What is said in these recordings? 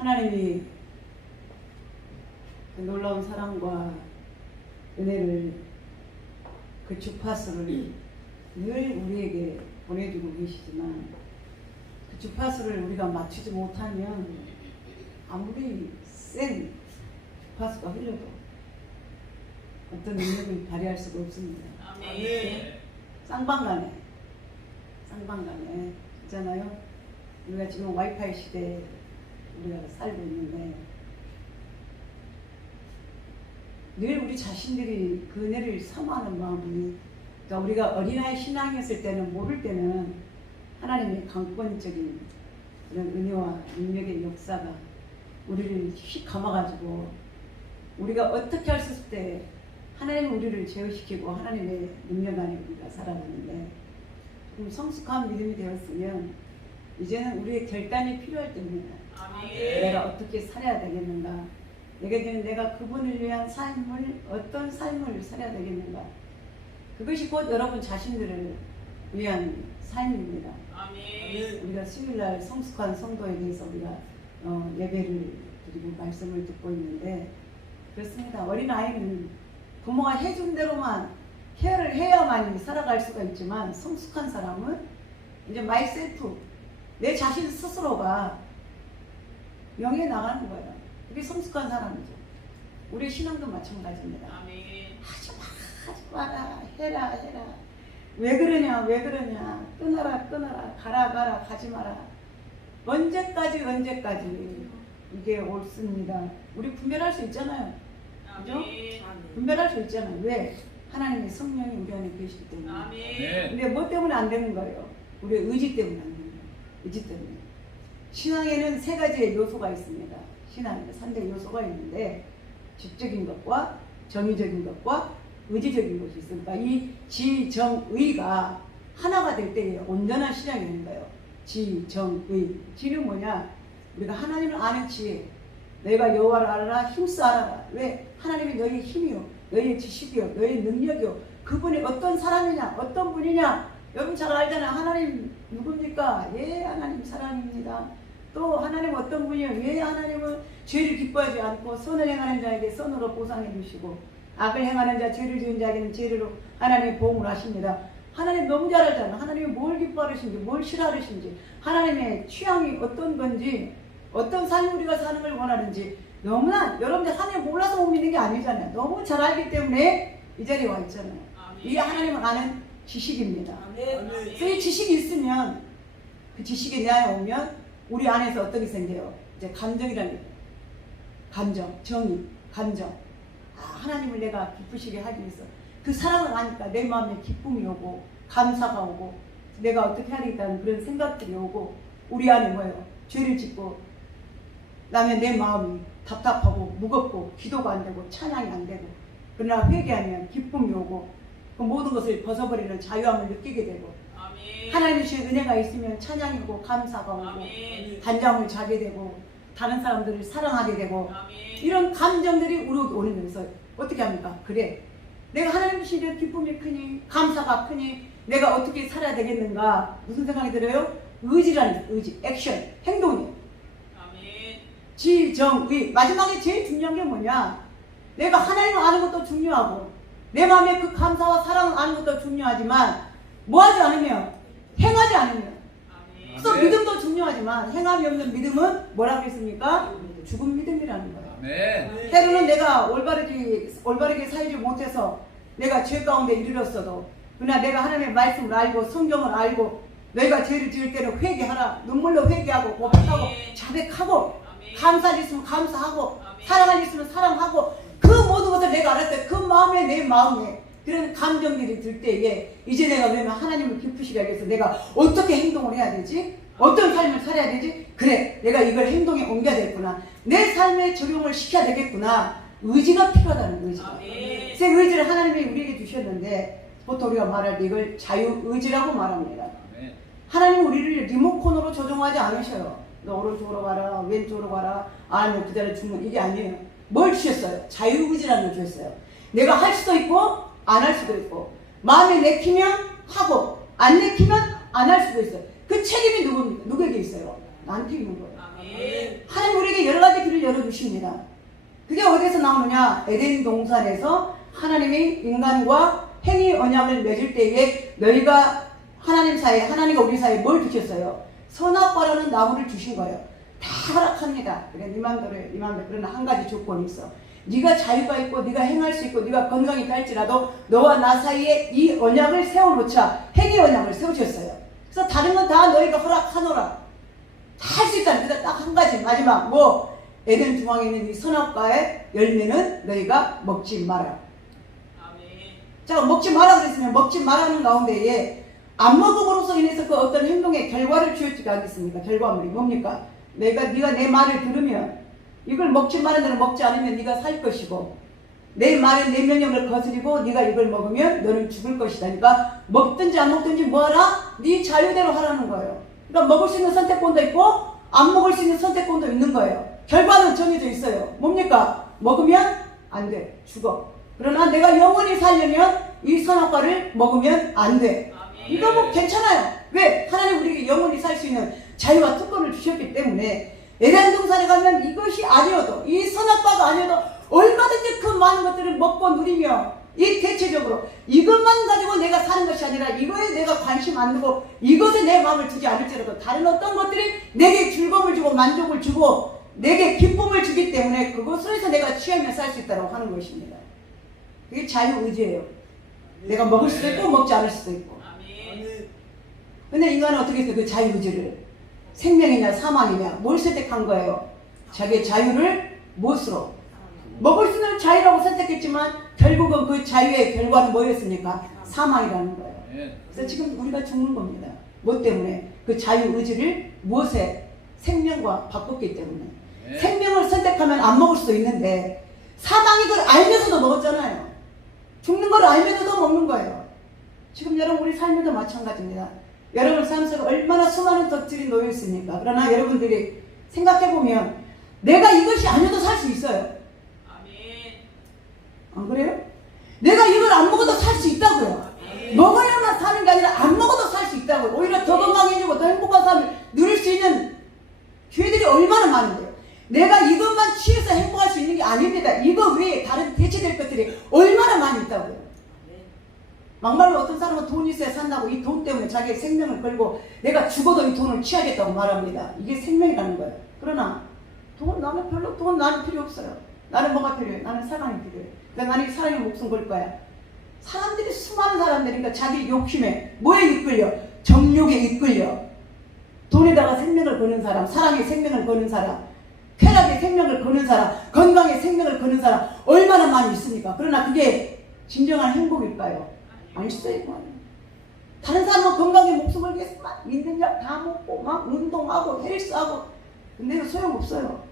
하나님이 그 놀라운 사랑과 은혜를, 그 주파수를 늘 우리에게 보내주고 계시지만 그 주파수를 우리가 맞추지 못하면 아무리 센 주파수가 흘려도 어떤 능력을 발휘할 수가 없습니다. 아멘. 쌍방간에 있잖아요. 우리가 지금 와이파이 시대에 우리가 살고 있는데 늘 우리 자신들이 그 은혜를 사모하는 마음이, 그러니까 우리가 어린아이 신앙이었을 때는, 모를 때는 하나님의 강권적인 그런 은혜와 능력의 역사가 우리를 휙 감아가지고 우리가 어떻게 할 수 없을 때 하나님은 우리를 제어시키고 하나님의 능력 안에 우리가 살아가는데, 그럼 성숙한 믿음이 되었으면 이제는 우리의 결단이 필요할 때입니다. 내가 어떻게 살아야 되겠는가? 내가 그분을 위한 삶을, 어떤 삶을 살아야 되겠는가? 그것이 곧 여러분 자신들을 위한 삶입니다. 우리가 수요일날 성숙한 성도에 대해서 우리가 예배를 드리고 말씀을 듣고 있는데, 그렇습니다. 어린아이는 부모가 해준 대로만 케어를 해야만 살아갈 수가 있지만, 성숙한 사람은 이제 마이셀프, 내 자신 스스로가 명예에 나가는 거예요. 그게 성숙한 사람이죠. 우리 신앙도 마찬가지입니다. 하지 마라, 해라. 왜 그러냐, 끊어라, 가라, 가지 마라. 언제까지 이게 옳습니다. 우리 분별할 수 있잖아요. 그죠? 분별할 수 있잖아요. 왜? 하나님의 성령이 우리 안에 계시기 때문에. 근데 뭐 때문에 안 되는 거예요? 우리의 의지 때문에 안 되는 거예요. 의지 때문에. 신앙에는 세 가지의 요소가 있습니다. 신앙에 3대 요소가 있는데, 지적인 것과 정의적인 것과 의지적인 것이 있으니까 이 지정의가 하나가 될 때에 온전한 신앙이 되는 거예요. 지정의. 지는 뭐냐? 우리가 하나님을 아는 지혜. 너희가 여호와를 알아라, 힘써 알아라. 왜? 하나님이 너희의 힘이요, 너희의 지식이요, 너희의 능력이요. 그분이 어떤 사람이냐, 어떤 분이냐. 여러분 잘 알잖아요. 하나님 누굽니까? 예, 하나님 사랑입니다. 또 하나님 어떤 분이요? 예, 하나님은 죄를 기뻐하지 않고 선을 행하는 자에게 선으로 보상해 주시고, 악을 행하는 자, 죄를 지은 자에게는 죄로 하나님의 보응을 하십니다. 하나님 너무 잘 알잖아요. 하나님이 뭘 기뻐하시는지, 뭘 싫어하시는지, 하나님의 취향이 어떤 건지, 어떤 삶을 우리가 사는 걸 원하는지 너무나 여러분들 하나님 몰라서 못 믿는 게 아니잖아요. 너무 잘 알기 때문에 이 자리에 와 있잖아요. 이게 하나님을 아는 지식입니다. 그래서 이 지식이 있으면, 그 지식이 내 안에 오면 우리 안에서 어떤 게 생겨요? 이제 감정이라는 게, 감정, 정의, 감정. 하나님을 내가 기쁘시게 하기 위해서 그 사랑을 아니까 내 마음에 기쁨이 오고 감사가 오고 내가 어떻게 해야 되겠다는 그런 생각들이 오고, 우리 안에 뭐예요? 죄를 짓고 나면 내 마음이 답답하고 무겁고 기도가 안 되고 찬양이 안 되고, 그러나 회개하면 기쁨이 오고 그 모든 것을 벗어버리는 자유함을 느끼게 되고, 하나님의 주신 은혜가 있으면 찬양이 오고 감사가 오고 단잠을 자게 되고 다른 사람들을 사랑하게 되고, 이런 감정들이 우리 오는 데서 어떻게 합니까? 그래, 내가 하나님 주신 기쁨이 크니 감사가 크니 내가 어떻게 살아야 되겠는가? 무슨 생각이 들어요? 의지라는, 의지, 액션, 행동이에요. 지정의. 마지막에 제일 중요한 게 뭐냐? 내가 하나님을 아는 것도 중요하고 내 마음에 그 감사와 사랑을 아는 것도 중요하지만, 뭐하지 않으면, 행하지 않으면, 그래서 믿음도 중요하지만 행함이 없는 믿음은 뭐라고 했습니까? 죽은 믿음이라는 거예요. 때로는 내가 올바르게 살지 못해서 내가 죄 가운데 이르렀어도, 그러나 내가 하나님의 말씀을 알고 성경을 알고, 너희가 죄를 지을 때는 회개하라, 눈물로 회개하고 고백하고 자백하고, 감사할 일 있으면 감사하고, 사랑할 일 있으면 사랑하고, 그 모든 것을 내가 알았을 때 그 마음에, 내 마음에 그런 감정들이 들 때에 이제 내가 그러면 하나님을 기쁘시게 하기 위해서 내가 어떻게 행동을 해야 되지? 어떤 삶을 살아야 되지? 그래, 내가 이걸 행동에 옮겨야 되겠구나, 내 삶에 적용을 시켜야 되겠구나. 의지가 필요하다는, 의지가. 그 의지를 하나님이 우리에게 주셨는데, 보통 우리가 말할 때 이걸 자유의지라고 말합니다. 하나님은 우리를 리모컨으로 조종하지 않으셔요. 너 오른쪽으로 가라, 왼쪽으로 가라, 아니면 그 자리에 죽는, 이게 아니에요. 뭘 주셨어요? 자유의지라는 걸 주셨어요. 내가 할 수도 있고 안 할 수도 있고, 마음에 내키면 하고 안 내키면 안 할 수도 있어요. 그 책임이 누구에게 있어요? 나한테 있는 거예요. 아멘. 하나님 우리에게 여러 가지 길을 열어주십니다. 그게 어디서 나오느냐? 에덴 동산에서 하나님이 인간과 행위 언약을 맺을 때에 너희가 하나님 사이에, 하나님과 우리 사이에 뭘 주셨어요? 선악과라는 나무를 주신 거예요. 다 허락합니다. 그래, 네 맘대로. 그러나 한 가지 조건이 있어. 네가 자유가 있고 네가 행할 수 있고 네가 건강이 딸지라도 너와 나 사이에 이 언약을 세워놓자. 행위 언약을 세우셨어요. 그래서 다른 건 다 너희가 허락하노라. 다 할 수 있다는 데 딱 한 가지 마지막 뭐 에덴 중앙에 있는 이 선악과의 열매는 너희가 먹지 마라. 아멘. 자, 먹지 마라 그랬으면 먹지 말라는 가운데에 안 먹음으로써 인해서 그 어떤 행동의 결과를 주었지 않겠습니까? 결과물이 뭡니까? 네가 내 말을 들으면 이걸 먹지 말은 대로 먹지 않으면 네가 살 것이고 내 말에 내 명령을 거스리고 네가 이걸 먹으면 너는 죽을 것이다. 그러니까 먹든지 안 먹든지 뭐하라? 네 자유대로 하라는 거예요. 그러니까 먹을 수 있는 선택권도 있고 안 먹을 수 있는 선택권도 있는 거예요. 결과는 정해져 있어요. 뭡니까? 먹으면 안 돼. 죽어. 그러나 내가 영원히 살려면 이 선악과를 먹으면 안 돼. 이거 뭐 괜찮아요. 왜? 하나님 우리에게 영원히 살 수 있는 자유와 특권을 주셨기 때문에 에덴 동산에 가면 이것이 아니어도 이 선악과가 아니어도 얼마든지 그 많은 것들을 먹고 누리며 이 대체적으로 이것만 가지고 내가 사는 것이 아니라 이거에 내가 관심 안 두고 이것에 내 마음을 두지 않을지라도 다른 어떤 것들이 내게 즐거움을 주고 만족을 주고 내게 기쁨을 주기 때문에 그것으로 해서 내가 취하며 살 수 있다고 하는 것입니다. 그게 자유의지예요. 내가 먹을 수도 있고 먹지 않을 수도 있고. 근데 인간은 어떻게 했어요? 그 자유의지를 생명이냐 사망이냐 뭘 선택한 거예요? 자기의 자유를 무엇으로? 먹을 수 있는 자유라고 선택했지만 결국은 그 자유의 결과는 뭐였습니까? 사망이라는 거예요. 그래서 지금 우리가 죽는 겁니다. 뭐 때문에? 그 자유의지를 무엇에? 생명과 바꿨기 때문에. 생명을 선택하면 안 먹을 수도 있는데 사망이 걸 알면서도 먹었잖아요. 죽는 걸 알면서도 먹는 거예요. 지금 여러분 우리 삶에도 마찬가지입니다. 여러분 삶 속에 얼마나 수많은 것들이 놓여 있습니까? 그러나 여러분들이 생각해보면 내가 이것이 아니어도 살 수 있어요. 안 그래요? 내가 이걸 안 먹어도 살 수 있다고요. 먹어야만 사는 게 아니라 안 먹어도 살 수 있다고요. 오히려 더 건강해지고 더 행복한 삶을 누릴 수 있는 기회들이 얼마나 많은데요. 내가 이것만 취해서 행복할 수 있는 게 아닙니다. 이거 외에 다른 대체될 것들이 얼마나 많이 있다고요. 막말로 어떤 사람은 돈이 있어야 산다고 이 돈 때문에 자기의 생명을 걸고 내가 죽어도 이 돈을 취하겠다고 말합니다. 이게 생명이라는 거예요. 그러나 나는 별로 돈 나는 필요 없어요. 나는 뭐가 필요해? 나는 사랑이 필요해. 그러니까 나는 사랑의 목숨 걸 거야. 사람들이 수많은 사람들이니까 자기 욕심에 뭐에 이끌려? 정욕에 이끌려. 돈에다가 생명을 거는 사람, 사랑에 생명을 거는 사람, 쾌락에 생명을 거는 사람, 건강에 생명을 거는 사람 얼마나 많이 있습니까? 그러나 그게 진정한 행복일까요? 아니시죠. 다른 사람은 건강에 목숨을 걸겠어. 막 있는 약 다 먹고 막 운동하고 헬스하고 근데 이거 소용없어요.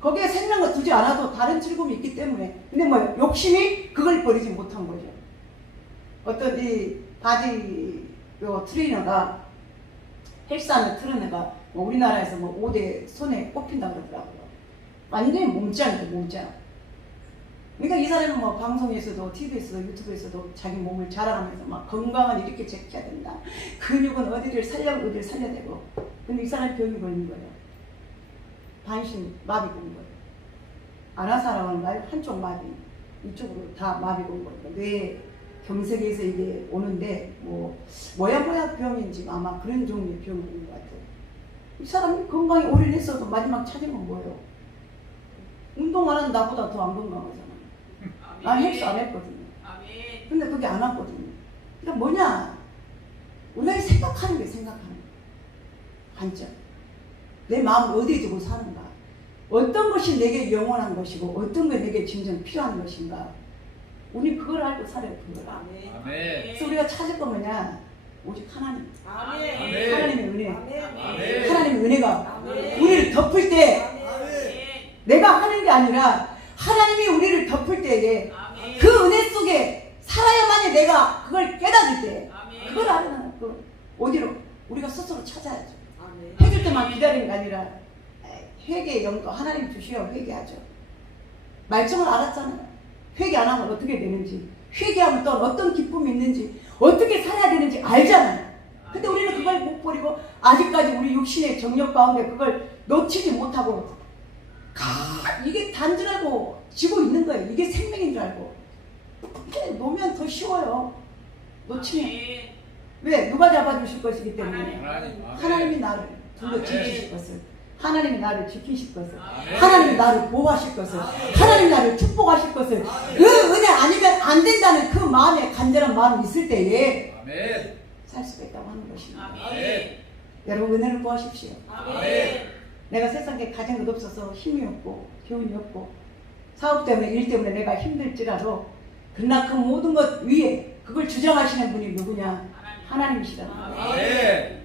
거기에 생명을 두지 않아도 다른 즐거움이 있기 때문에. 근데 뭐예요? 욕심이 그걸 버리지 못한 거죠. 어떤 이 바디 트레이너가 헬스하는 트레이너가 뭐 우리나라에서 뭐 5대 손에 꼽힌다고 그러더라고요. 완전히 몸짱이죠, 몸짱. 그러니까 이 사람은 뭐 방송에서도 TV에서도 유튜브에서도 자기 몸을 자랑하면서 막 건강은 이렇게 지켜야 된다. 근육은 어디를 살려내고. 근데 이 사람이 병이 걸린 거예요. 반신 마비 온 거예요. 아나사라고 말 한쪽 마비, 이쪽으로 다 마비가 온 거예요. 뇌 경색에서 이게 오는데 뭐야 병인지 아마 그런 종류의 병이 온 것 같아요. 이 사람이 건강이 오래 했어도 마지막 찾은 건 뭐예요? 운동 안 하는 나보다 더 안 건강하잖아. 난 헬스 안 했거든요. 근데 그게 안 왔거든요. 그러니까 뭐냐? 우리가 생각하는 게 생각하는 거예요. 관점. 내 마음을 어디에 두고 사는가? 어떤 것이 내게 영원한 것이고 어떤 게 내게 진정 필요한 것인가? 우리 그걸 알고 살아야 그걸. 아멘. 그래서 우리가 찾을 거 뭐냐? 오직 하나님. 아멘. 하나님의 은혜. 아멘. 하나님의 은혜가 아멘. 우리를 덮을 때 아멘. 내가 하는 게 아니라 하나님이 우리를 덮을 때에 아멘. 그 은혜 속에 살아야만이 내가 그걸 깨닫을 때 아멘. 그걸 알아는 그 어디로 우리가 스스로 찾아야죠. 아멘. 해줄 때만 기다리는 게 아니라 회개의 영도 하나님 주시어 회개하죠. 말씀을 알았잖아요. 회개 안 하면 어떻게 되는지, 회개하면 또 어떤 기쁨이 있는지, 어떻게 살아야 되는지 알잖아요. 근데 우리는 그걸 못 버리고 아직까지 우리 육신의 정력 가운데 그걸 놓치지 못하고 이게 단 줄 알고 지고 있는 거예요. 이게 생명인 줄 알고. 이게 놓으면 더 쉬워요. 놓치면. 왜? 누가 잡아주실 것이기 때문에. 하나님이 나를 불러 지키실 것을. 하나님이 나를 지키실 것을. 하나님이 나를 보호하실 것을. 하나님이 나를 축복하실 것을. 그 은혜 아니면 안 된다는 그 마음에 간절한 마음이 있을 때에 살 수가 있다고 하는 것입니다. 여러분 은혜를 구하십시오. 내가 세상에 가진 것 없어서 힘이 없고 기운이 없고 사업 때문에 일 때문에 내가 힘들지라도 그러나 그 모든 것 위에 그걸 주장하시는 분이 누구냐? 하나님이시다.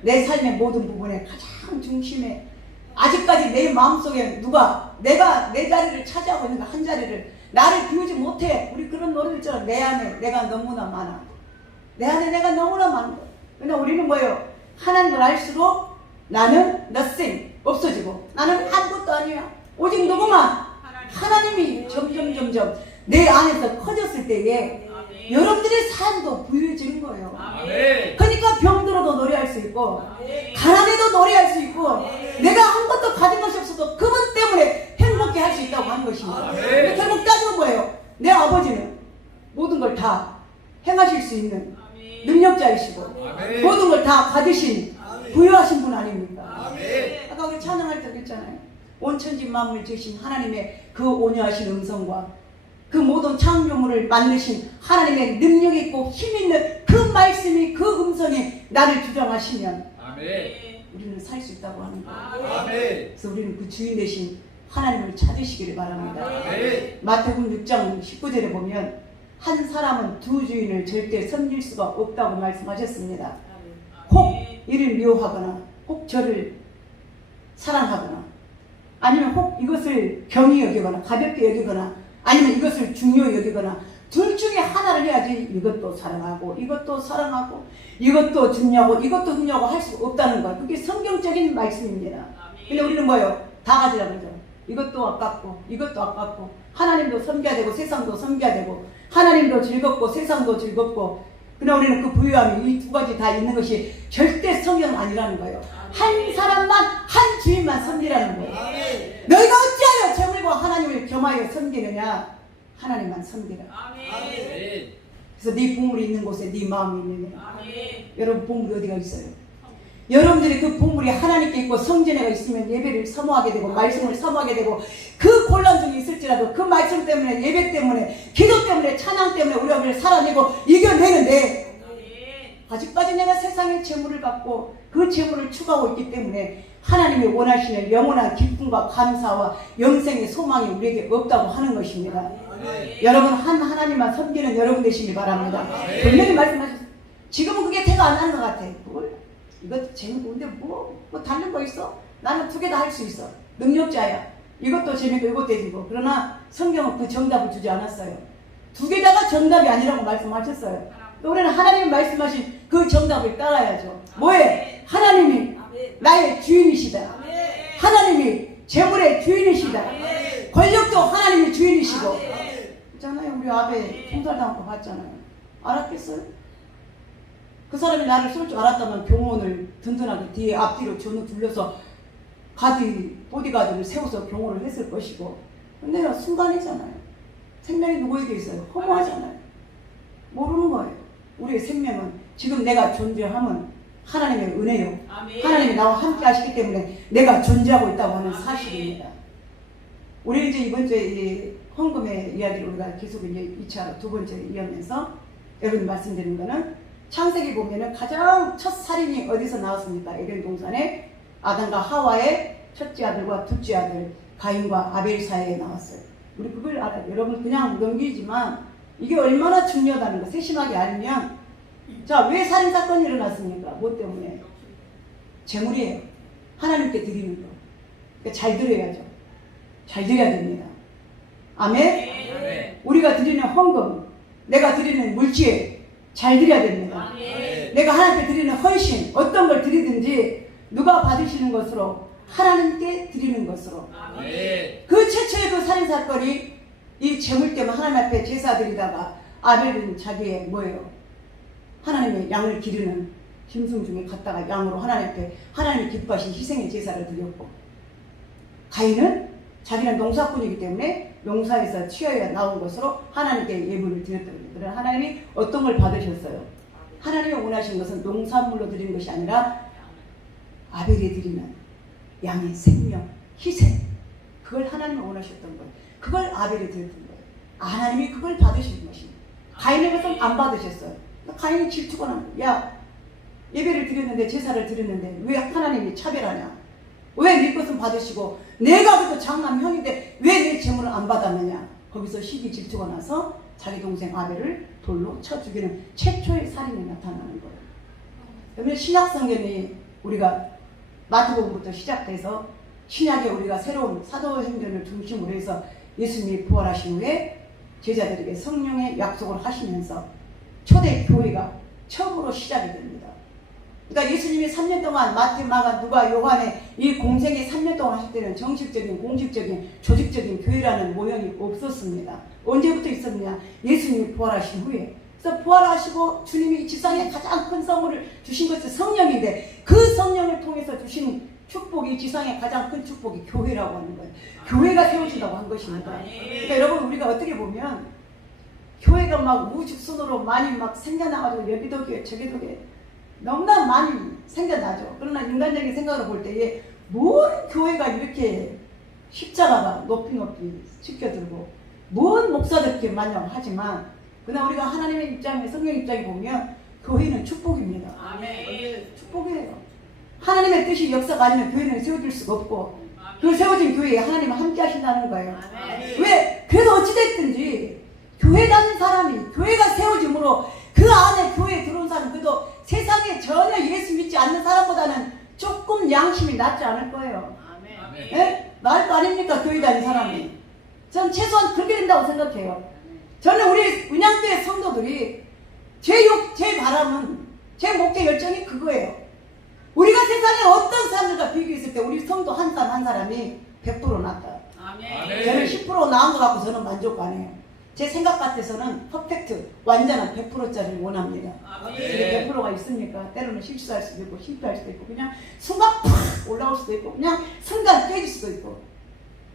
내 삶의 모든 부분에 가장 중심에 아직까지 내 마음속에 누가 내가 내 자리를 차지하고 있는가 한 자리를 나를 비우지 못해. 우리 그런 노래 있잖아. 내 안에 내가 너무나 많아. 내 안에 내가 너무나 많은 거. 근데 우리는 뭐예요? 하나님을 알수록 나는 nothing 없어지고 나는 아무것도 아니야. 오직 누구만 하나님이 점점 내 안에서 커졌을 때에 여러분들의 삶도 부유해지는 거예요. 그러니까 병들어도 노래할 수 있고 가난해도 노래할 수 있고 내가 아무것도 가진 것이 없어도 그분 때문에 행복해 할 수 있다고 하는 것입니다. 근데 결국 따지는 거예요. 내 아버지는 모든 걸 다 행하실 수 있는 능력자이시고 모든 걸 다 가지신 부유하신 분 아닙니까? 아까 우리 찬양할 때 그랬잖아요. 온 천지 만물 지으신 하나님의 그 온유하신 음성과 그 모든 창조물을 만드신 하나님의 능력 있고 힘 있는 그 말씀이 그 음성이 나를 주장하시면 우리는 살 수 있다고 하는 거예요. 그래서 우리는 그 주인 되신 하나님을 찾으시기를 바랍니다. 마태복음 6장 19절에 보면 한 사람은 두 주인을 절대 섬길 수가 없다고 말씀하셨습니다. 혹 이를 미워하거나 혹 저를 사랑하거나 아니면 혹 이것을 경히 여기거나 가볍게 여기거나 아니면 이것을 중요히 여기거나 둘 중에 하나를 해야지 이것도 사랑하고 이것도 사랑하고 이것도 중요하고 이것도 중요하고 할 수 없다는 거예요. 그게 성경적인 말씀입니다. 근데 우리는 뭐예요? 다 가지라 그러죠. 이것도 아깝고 이것도 아깝고 하나님도 섬겨야 되고 세상도 섬겨야 되고 하나님도 즐겁고 세상도 즐겁고 그러나 우리는 그 부유함이 이 두 가지 다 있는 것이 절대 성경 아니라는 거예요. 한 사람만 한 주인만 섬기라는 거예요. 너희가 어찌하여 재물과 하나님을 겸하여 섬기느냐? 하나님만 섬기라. 그래서 네 보물이 있는 곳에 네 마음이 있느냐? 여러분 보물이 어디가 있어요? 여러분들이 그 보물이 하나님께 있고 성전에가 있으면 예배를 사모하게 되고 말씀을 사모하게 되고 그 곤란 중에 있을지라도 그 말씀 때문에 예배 때문에 기도 때문에 찬양 때문에 우리가 그걸 살아내고 이겨내는데 아직까지 내가 세상의 재물을 갖고 그 재물을 추구하고 있기 때문에 하나님이 원하시는 영원한 기쁨과 감사와 영생의 소망이 우리에게 없다고 하는 것입니다. 여러분 한 하나님만 섬기는 여러분 되시기 바랍니다. 분명히 말씀하셨어요. 지금은 그게 대가 안 나는 것 같아. 뭘? 이것도 재밌고 근데 뭐 다른 거 있어? 나는 두 개 다 할 수 있어. 능력자야. 이것도 재밌고 이것도 재밌고. 그러나 성경은 그 정답을 주지 않았어요. 두 개 다가 정답이 아니라고 말씀하셨어요. 우리는 하나님이 말씀하신 그 정답을 따라야죠. 뭐에? 하나님이 나의 주인이시다. 하나님이 재물의 주인이시다. 권력도 하나님이 주인이시고. 있잖아요. 우리 아베 총살당한 거 봤잖아요. 알았겠어요? 그 사람이 나를 쏠 줄 알았다면 병원을 든든하게 뒤에 앞뒤로 전후 둘러서 보디가드를 세워서 병원을 했을 것이고. 근데 순간이잖아요. 생명이 누구에게 있어요? 허무하잖아요. 모르는 거예요. 우리의 생명은 지금 내가 존재함은 하나님의 은혜요. 하나님이 나와 함께 하시기 때문에 내가 존재하고 있다고 하는 사실입니다. 우리 이제 이번 주에 헌금의 이야기를 우리가 계속 이제 2차 두 번째 이어면서 여러분 말씀드리는 거는 창세기 보면은 가장 첫 살인이 어디서 나왔습니까? 에덴 동산에 아담과 하와의 첫째 아들과 둘째 아들 가인과 아벨 사이에 나왔어요. 우리 그걸 알아요. 여러분 그냥 넘기지만 이게 얼마나 중요하다는 거 세심하게 알면 자, 왜 살인사건이 일어났습니까? 뭐 때문에? 재물이에요. 하나님께 드리는 거. 그러니까 잘 드려야죠. 잘 드려야 됩니다. 아멘? 우리가 드리는 헌금, 내가 드리는 물질 잘 드려야 됩니다. 내가 하나님께 드리는 헌신, 어떤 걸 드리든지 누가 받으시는 것으로 하나님께 드리는 것으로. 그 최초의 그 살인사건이 이 재물 때문에 하나님 앞에 제사 드리다가 아벨은 자기의 뭐예요? 하나님의 양을 기르는 짐승 중에 갖다가 양으로 하나님 앞에 하나님이 기뻐하신 희생의 제사를 드렸고, 가인은 자기는 농사꾼이기 때문에 농사에서 취하여 나온 것으로 하나님께 예물을 드렸다고 합니다. 그러나 하나님이 어떤 걸 받으셨어요? 하나님이 원하신 것은 농산물로 드리는 것이 아니라 아벨이 드리는 양의 생명, 희생, 그걸 하나님이 원하셨던 거예요. 그걸 아벨이 드렸던 거예요. 하나님이 그걸 받으신 것입니다. 가인의 것은 안 받으셨어요. 가인이 질투가 나는 거예요. 야, 예배를 드렸는데, 제사를 드렸는데 왜 하나님이 차별하냐? 왜 네 것은 받으시고 내가 그래도 장남 형인데 왜 내 재물을 안 받았느냐? 거기서 시기 질투가 나서 자기 동생 아벨을 돌로 쳐 죽이는 최초의 살인이 나타나는 거예요. 그러면 신약성경이 우리가 마태복음부터 시작돼서 신약에 우리가 새로운 사도행전을 중심으로 해서 예수님이 부활하신 후에 제자들에게 성령의 약속을 하시면서 초대 교회가 처음으로 시작이 됩니다. 그러니까 예수님이 3년 동안 마태, 마가, 누가, 요한의 이 공생에 3년 동안 하실 때는 정식적인, 공식적인, 조직적인 교회라는 모형이 없었습니다. 언제부터 있었느냐? 예수님이 부활하신 후에. 그래서 부활하시고 주님이 이 지상에 가장 큰 선물을 주신 것이 성령인데, 그 성령을 통해서 주신 축복이, 지상의 가장 큰 축복이 교회라고 하는 거예요. 교회가 세워진다고 한 것입니다. 그러니까 여러분, 우리가 어떻게 보면 교회가 막 우죽순으로 많이 막 생겨나가지고 여기도 교회 저기도 교회 너무나 많이 생겨나죠. 그러나 인간적인 생각으로 볼 때에 뭔 교회가 이렇게 십자가가 높이 지켜들고 뭔 목사들 이렇게 마냥 하지만, 그러나 우리가 하나님의 입장에, 성령 입장에 보면 교회는 축복입니다. 아멘. 축복이에요. 하나님의 뜻이 역사가 아니면 교회는 세워질 수가 없고, 그 세워진 교회에 하나님은 함께 하신다는 거예요. 아멘. 왜? 그래서 어찌됐든지 교회 다닌 사람이, 교회가 세워짐으로 그 안에 교회에 들어온 사람, 그래도 세상에 전혀 예수 믿지 않는 사람보다는 조금 양심이 낫지 않을 거예요. 아멘. 예? 나을 거 아닙니까? 교회 다닌 사람이. 전 최소한 그렇게 된다고 생각해요. 저는 우리 은양교회 성도들이 제 바람은, 제 목회 열정이 그거예요. 우리가 세상에 어떤 사람들과 비교했을 때 우리 성도 한 사람 한 사람이 100% 낫다. 아멘. 저는 10% 나은 것 같고 저는 만족 안 해요. 제 생각 같아서는 퍼펙트, 완전한 100%짜리를 원합니다. 아멘. 근데 100%가 있습니까? 때로는 실수할 수도 있고 실패할 수도 있고 그냥 순간 팍 올라올 수도 있고 그냥 순간 깨질 수도 있고.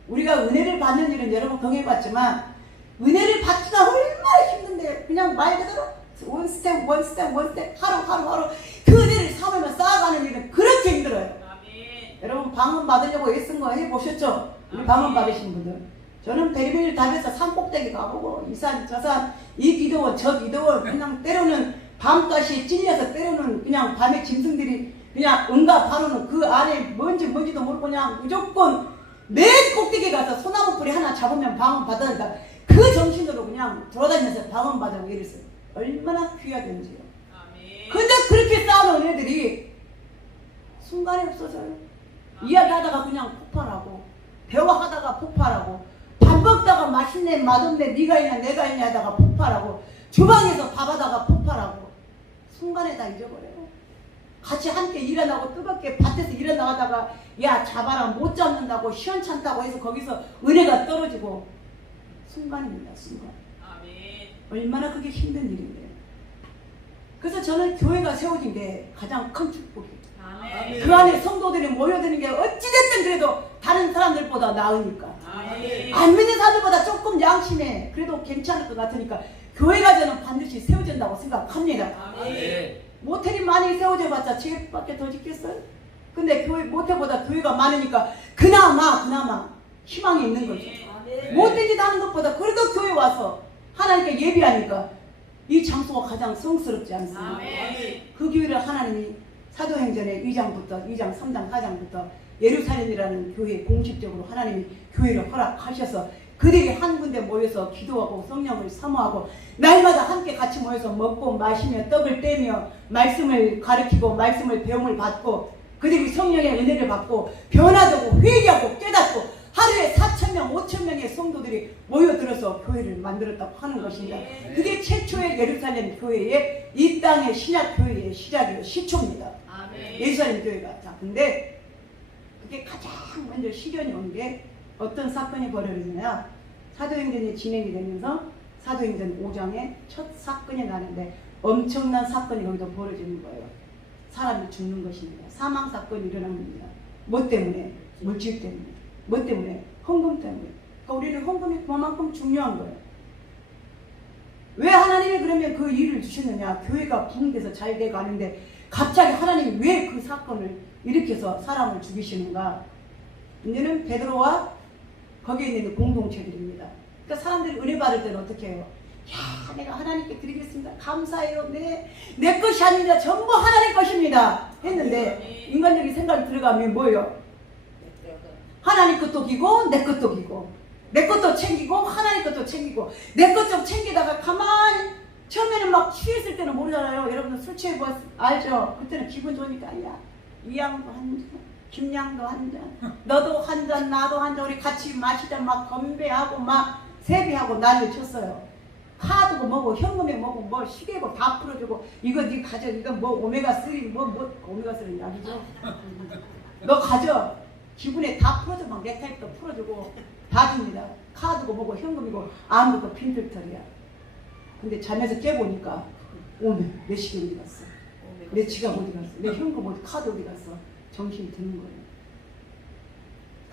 우리가 은혜를 받는 일은 여러분 경험해봤지만 은혜를 받기가 얼마나 힘든데, 그냥 말 그대로 원 스텝 하루 그 은혜를 삼으며 쌓아가는 일은 그렇게 힘들어요. 아멘. 여러분 방언 받으려고 애쓴 거 해보셨죠? 우리 방언 받으신 분들. 저는 베리베리 답에서 산 꼭대기 가보고 이 산 저 산 이 기도원 저 기도원 그냥 때로는 밤가시에 찔려서 때로는 그냥 밤에 짐승들이 그냥 응가 바로는 그 안에 뭔지도 모르고 그냥 무조건 맨 꼭대기 가서 소나무 뿌리 하나 잡으면 방언 받으니까 그 정신으로 그냥 돌아다니면서 방언 받으고 이랬어요. 얼마나 귀하던지요. 아멘. 근데 그렇게 쌓아놓은 애들이 순간에 없어져요. 이야기하다가 그냥 폭발하고, 대화하다가 폭발하고, 밥 먹다가 맛있네 맛없네 네가 있냐 내가 있냐 하다가 폭발하고, 주방에서 밥하다가 폭발하고, 순간에 다 잊어버려요. 같이 함께 일어나고 뜨겁게 밭에서 일어나가다가 야 잡아라 못 잡는다고 시원찮다고 해서 거기서 은혜가 떨어지고, 순간입니다. 순간. 아멘. 얼마나 그게 힘든 일인데. 그래서 저는 교회가 세워진 게 가장 큰 축복이에요. 아멘. 그 안에 성도들이 모여드는 게 어찌됐든 그래도 다른 사람들보다 나으니까, 아멘. 안 믿는 사람들보다 조금 양심에 그래도 괜찮을 것 같으니까 교회가 저는 반드시 세워진다고 생각합니다. 아멘. 모텔이 많이 세워져봤자 지게밖에 더 짓겠어요? 근데 교회, 모텔보다 교회가 많으니까 그나마 희망이 있는 거죠. 아멘. 못되지도 않은 것보다 그래도 교회 와서 하나님께 예비하니까 이 장소가 가장 성스럽지 않습니까? 아멘. 그 교회를 하나님이 사도행전의 2장부터 2장, 3장, 4장부터 예루살렘이라는 교회에 공식적으로 하나님이 교회를 허락하셔서 그들이 한 군데 모여서 기도하고 성령을 사모하고 날마다 함께 같이 모여서 먹고 마시며 떡을 떼며 말씀을 가르치고 말씀을 배움을 받고 그들이 성령의 은혜를 받고 변화되고 회개하고 깨닫고 하루에 4,000명, 5,000명의 성도들이 모여들어서 교회를 만들었다고 하는 것입니다. 그게 최초의 예루살렘 교회의 이 땅의 신약 교회의 시작이에요. 시초입니다. 아멘. 예루살렘 교회가. 자, 근데 그게 가장 먼저 시련이 온 게 어떤 사건이 벌어지냐? 사도행전이 진행이 되면서 사도행전 5장에 첫 사건이 나는데 엄청난 사건이 거기서 벌어지는 거예요. 사람이 죽는 것입니다. 사망 사건이 일어납니다. 뭐 때문에? 물질 때문에. 뭐 때문에? 헌금 때문에. 그러니까 우리는 헌금이 그만큼 중요한 거예요. 왜 하나님이 그러면 그 일을 주시느냐? 교회가 붕괴돼서 잘 돼가는데 갑자기 하나님이 왜 그 사건을 일으켜서 사람을 죽이시는가? 이제는 베드로와 거기에 있는 공동체들입니다. 그러니까 사람들이 은혜 받을 때는 어떻게 해요? 야, 내가 하나님께 드리겠습니다. 감사해요. 내 것이 아닙니다. 전부 하나님 것입니다. 했는데 인간적인 생각이 들어가면 뭐예요? 하나님 것도 기고 내 것도 기고 내 것도 챙기고 하나님 것도 챙기고 내 것 좀 챙기다가 가만히 처음에는 막 취했을 때는 모르잖아요. 여러분들 술 취해보 알죠? 그때는 기분 좋으니까 야, 이 양도 한 잔, 김양도 한 잔, 너도 한 잔, 나도 한 잔, 우리 같이 마시자 막 건배하고 막 세배하고 난리 쳤어요. 카드고 뭐고 현금에 뭐고 뭐 시계고 다 풀어주고 이거 네 가져 이거 뭐 오메가3 뭐 오메가3 약이죠. 너 가져. 기분에 다 풀어줘. 막 넥타이도 풀어주고 다 줍니다. 카드고 뭐고 현금이고 아무것도 빈털털이야. 근데 잠에서 깨보니까 오메 내 시계 어디 갔어? 내 지갑 어디 갔어? 내 현금 어디 카드 어디 갔어? 정신이 드는 거예요.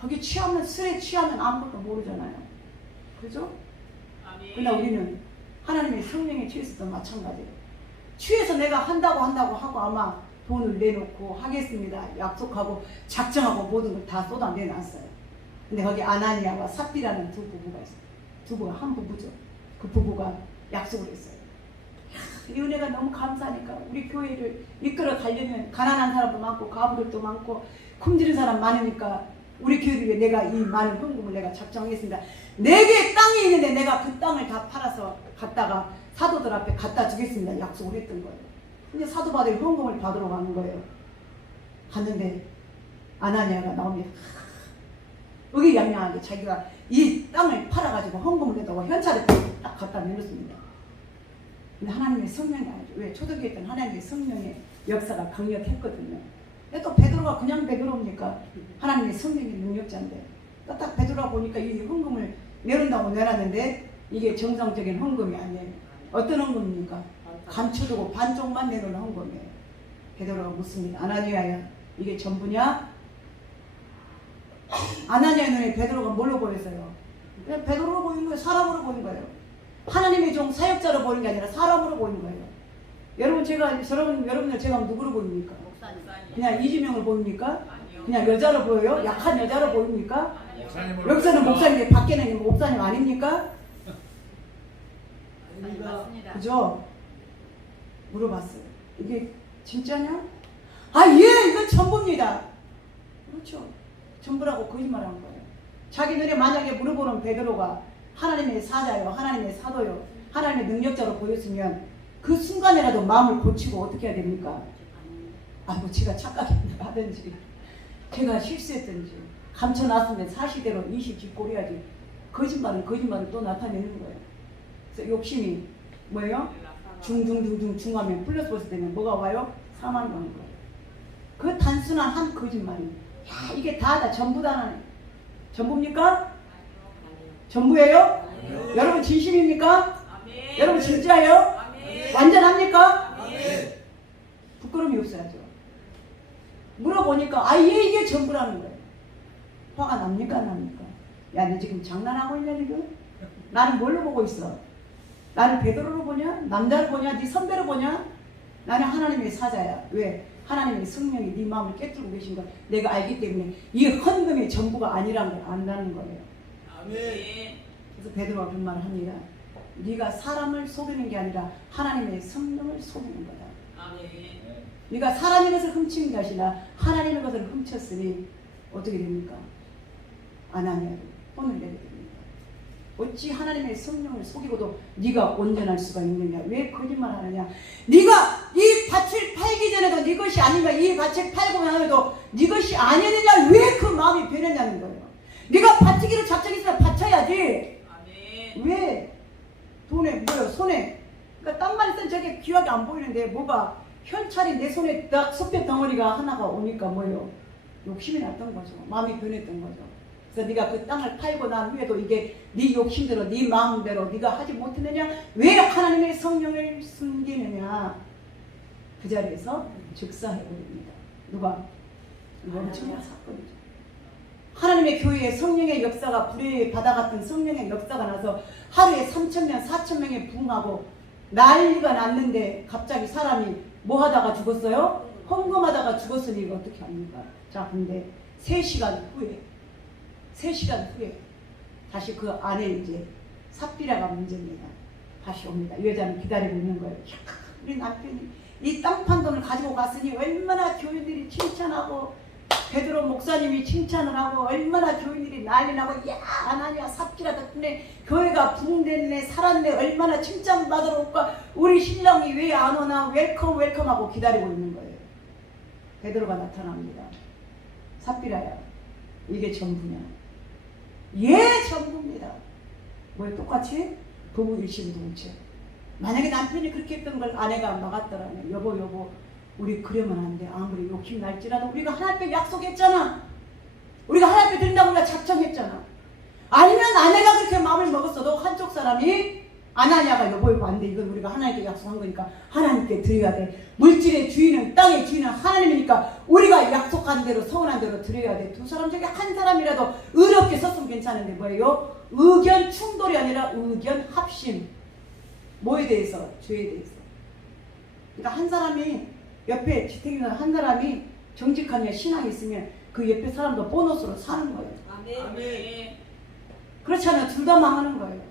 거기 취하면 술에 취하면 아무것도 모르잖아요. 그죠? 그러나 우리는 하나님의 성령에 취해서도 마찬가지예요. 취해서 내가 한다고 하고 아마 돈을 내놓고 하겠습니다. 약속하고 작정하고 모든 걸 다 쏟아내놨어요. 근데 거기 아나니아와 삽비라는 두 부부가 있어요. 두 부부가 한 부부죠. 그 부부가 약속을 했어요. 이 은혜가 너무 감사하니까 우리 교회를 이끌어 가려면 가난한 사람도 많고 가부들도 많고 굶주린 사람 많으니까 우리 교회를 위해 내가 이 많은 헌금을 내가 작정하겠습니다. 4개의 땅이 있는데 내가 그 땅을 다 팔아서 갖다가 사도들 앞에 갖다 주겠습니다. 약속을 했던 거예요. 근데 사도바들이 헌금을 받으러 가는 거예요. 갔는데 아나니아가 나옵니다. 의기양양하게 자기가 이 땅을 팔아가지고 헌금을 내다가 현찰을 딱 갖다 내놓습니다. 근데 하나님의 성령이 아니죠. 왜? 초대교회 때는 하나님의 성령의 역사가 강력했거든요. 또 베드로가 그냥 베드로입니까? 하나님의 성령의 능력자인데 딱 베드로가 보니까 이 헌금을 내놓는다고 내놨는데 이게 정상적인 헌금이 아니에요. 어떤 헌금입니까? 감춰두고 반쪽만 내놓는 헌금이에요. 베드로가 묻습니다. 아나니아야 이게 전부냐? 아나니아 눈에 베드로가 뭘로 보였어요? 그냥 베드로로 보인 거예요. 사람으로 보인 거예요. 하나님의 종 사역자로 보인 게 아니라 사람으로 보인 거예요. 여러분들 제가 누구로 보입니까? 그냥 이지명을 보입니까? 그냥 여자로 보여요? 약한 여자로 보입니까? 여기서는 목사님, 밖에는 목사님 아닙니까? 그죠? 물어봤어요. 이게 진짜냐? 예, 이건 전부입니다. 그렇죠. 전부라고 거짓말한 거예요. 자기 눈에 만약에 물어보는 베드로가 하나님의 사자요, 하나님의 사도요, 하나님의 능력자로 보였으면 그 순간에라도 마음을 고치고 어떻게 해야 됩니까? 뭐 제가 착각하든지 제가 실수했든지 감춰놨으면 사실대로 인식짓고해야지. 거짓말은 거짓말을 또 나타내는 거예요. 그래서 욕심이 뭐예요? 중중중중 중하면 플러스 벌스 되면 뭐가 와요? 사망이 오는 거예요. 그 단순한 한 거짓말이 이게 다다 전부다는 전부입니까? 전부예요? 아멘. 여러분 진심입니까? 아멘. 여러분 진짜예요? 아멘. 완전합니까? 아멘. 부끄러움이 없어야죠. 물어보니까 예, 이게 전부라는 거예요. 화가 납니까 안 납니까? 야, 너 지금 장난하고 있냐 지금? 나는 뭘로 보고 있어? 나를 베드로로 보냐? 남자로 보냐? 네 선배로 보냐? 나는 하나님의 사자야. 왜? 하나님의 성령이 네 마음을 깨뜨리고 계신 걸 내가 알기 때문에 이 헌금이 전부가 아니라는 걸 안다는 거예요. 아멘. 그래서 베드로가 그런 말을 합니다. 네가 사람을 속이는 게 아니라 하나님의 성령을 속이는 거다. 아멘. 네가 사람의 것을 훔친 것이 아니라 하나님의 것을 훔쳤으니 어떻게 됩니까? 아나니아를 혼을 내게 됩니다. 어찌 하나님의 성령을 속이고도 네가 온전할 수가 있느냐? 왜 거짓말하느냐? 네가 이 밭을 팔기 전에도 네 것이 아닌가? 이 밭을 팔고 나서도 네 것이 아니느냐? 왜 그 마음이 변했냐는 거예요. 네가 바치기로 작정했으면 바쳐야지. 아멘. 왜? 돈에 뭐요? 손에. 그러니까 땅만 있으면 저게 귀하게 안 보이는데 뭐가 현찰이 내 손에 딱 솥뼈 덩어리가 하나가 오니까 뭐예요? 욕심이 났던 거죠. 마음이 변했던 거죠. 그래서 네가 그 땅을 팔고 난 후에도 이게 네 욕심대로 네 마음대로 네가 하지 못했느냐? 왜 하나님의 성령을 숨기느냐? 그 자리에서 즉사해버립니다. 누가? 이거 엄청난 사건이죠. 하나님의 교회에 성령의 역사가 불의 바다 같은 성령의 역사가 나서 하루에 3,000명, 4,000명이 부흥하고 난리가 났는데 갑자기 사람이 뭐 하다가 죽었어요? 헌금하다가 죽었으니 이거 어떻게 합니까? 자, 근데 3시간 후에 다시 그 안에 이제 삽비라가 문제입니다. 다시 옵니다. 이 여자는 기다리고 있는 거예요. 야, 우리 남편이 이 땅판 돈을 가지고 갔으니 얼마나 교인들이 칭찬하고 베드로 목사님이 칭찬을 하고 얼마나 교인들이 난리나고 야 아나니아 삽비라 덕분에 교회가 부흥됐네 살았네 얼마나 칭찬받으러 올까 우리 신랑이 왜 안 오나 웰컴 하고 기다리고 있는 거예요. 베드로가 나타납니다. 삽비라야 이게 전부냐? 예 전부입니다. 뭐 똑같이 부부 일심동체. 만약에 남편이 그렇게 했던 걸 아내가 막았더라면 여보 우리 그러면 안 돼. 아무리 욕심 날지라도 우리가 하나님께 약속했잖아. 우리가 하나님께 드린다고 우리가 작정했잖아. 아니면 아내가 그렇게 마음을 먹었어도 한쪽 사람이 아나니아가 여보 안 돼. 이건 우리가 하나님께 약속한 거니까 하나님께 드려야 돼. 물질의 주인은 땅의 주인은 하나님이니까 우리가 약속한 대로 서운한 대로 드려야 돼. 두 사람 중에 한 사람이라도 의롭게 섰으면 괜찮은데 뭐예요? 의견 충돌이 아니라 의견 합심. 뭐에 대해서? 죄에 대해서. 그러니까 한 사람이 옆에 지탱이는 한 사람이 정직하며 신앙이 있으면 그 옆에 사람도 보너스로 사는 거예요. 아멘. 그렇지 않으면 둘 다 망하는 거예요.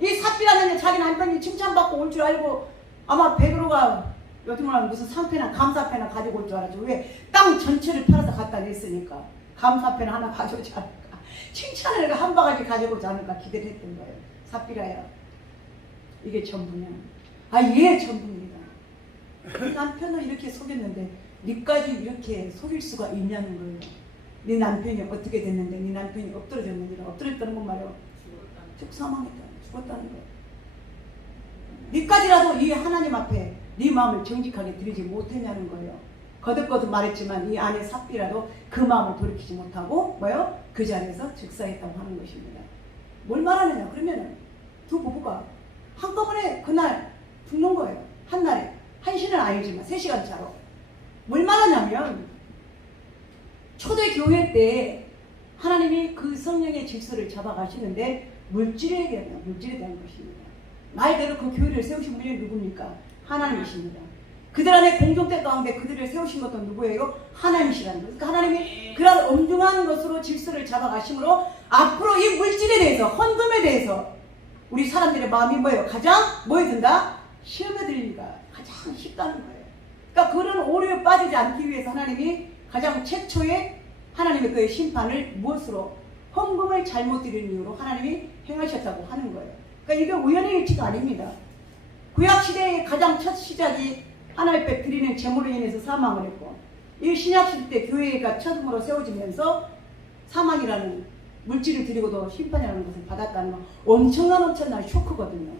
이 삽비라는 자기 남편이 칭찬받고 올 줄 알고 아마 베드로가 요즘은 무슨 상패나 감사패나 가지고 올 줄 알았죠. 왜? 땅 전체를 팔아서 갖다 냈으니까 감사패나 하나 가져오지 않을까. 칭찬을 한 바가지 가지고 오지 않을까 기대를 했던 거예요. 삽비라야 이게 전부냐? 아 예 전부입니다. 남편은 이렇게 속였는데 니까지 이렇게 속일 수가 있냐는 거예요. 네 남편이 어떻게 됐는데 네 남편이 엎드러졌는지 엎드렸다는 건 말이에요. 사망했다. 죽었다는 거예요. 니까지라도 이 하나님 앞에 네 마음을 정직하게 드리지 못했냐는 거예요. 거듭거듭 말했지만 이 안에 삽비라도 그 마음을 돌이키지 못하고 뭐요? 그 자리에서 즉사했다고 하는 것입니다. 뭘 말하느냐? 그러면은 두 부부가 한꺼번에 그날 죽는 거예요. 한날에. 1시는 아니지만 3시간 차로. 뭘 말하냐면 초대 교회 때 하나님이 그 성령의 질서를 잡아가시는데 물질에 대한 것입니다. 말대로 그 교회를 세우신 분이 누굽니까? 하나님이십니다. 그들 안에 공동체 가운데 그들을 세우신 것도 누구예요? 하나님이시라는 거예요. 그러니까 하나님이 그런 엄중한 것으로 질서를 잡아가심으로 앞으로 이 물질에 대해서 헌금에 대해서 우리 사람들의 마음이 뭐예요? 가장 뭐에 든다? 시험에 들리니까 가장 쉽다는 거예요. 그러니까 그런 오류에 빠지지 않기 위해서 하나님이 가장 최초의 하나님의 그의 심판을 무엇으로? 헌금을 잘못 드리는 이유로 하나님이 행하셨다고 하는 거예요. 그러니까 이게 우연의 일치가 아닙니다. 구약시대의 가장 첫 시작이 하나님 앞에 드리는 제물로 인해서 사망을 했고 이 신약시대 때 교회가 처음으로 세워지면서 사망이라는 물질을 드리고도 심판이라는 것을 받았다는 건 엄청난 쇼크거든요.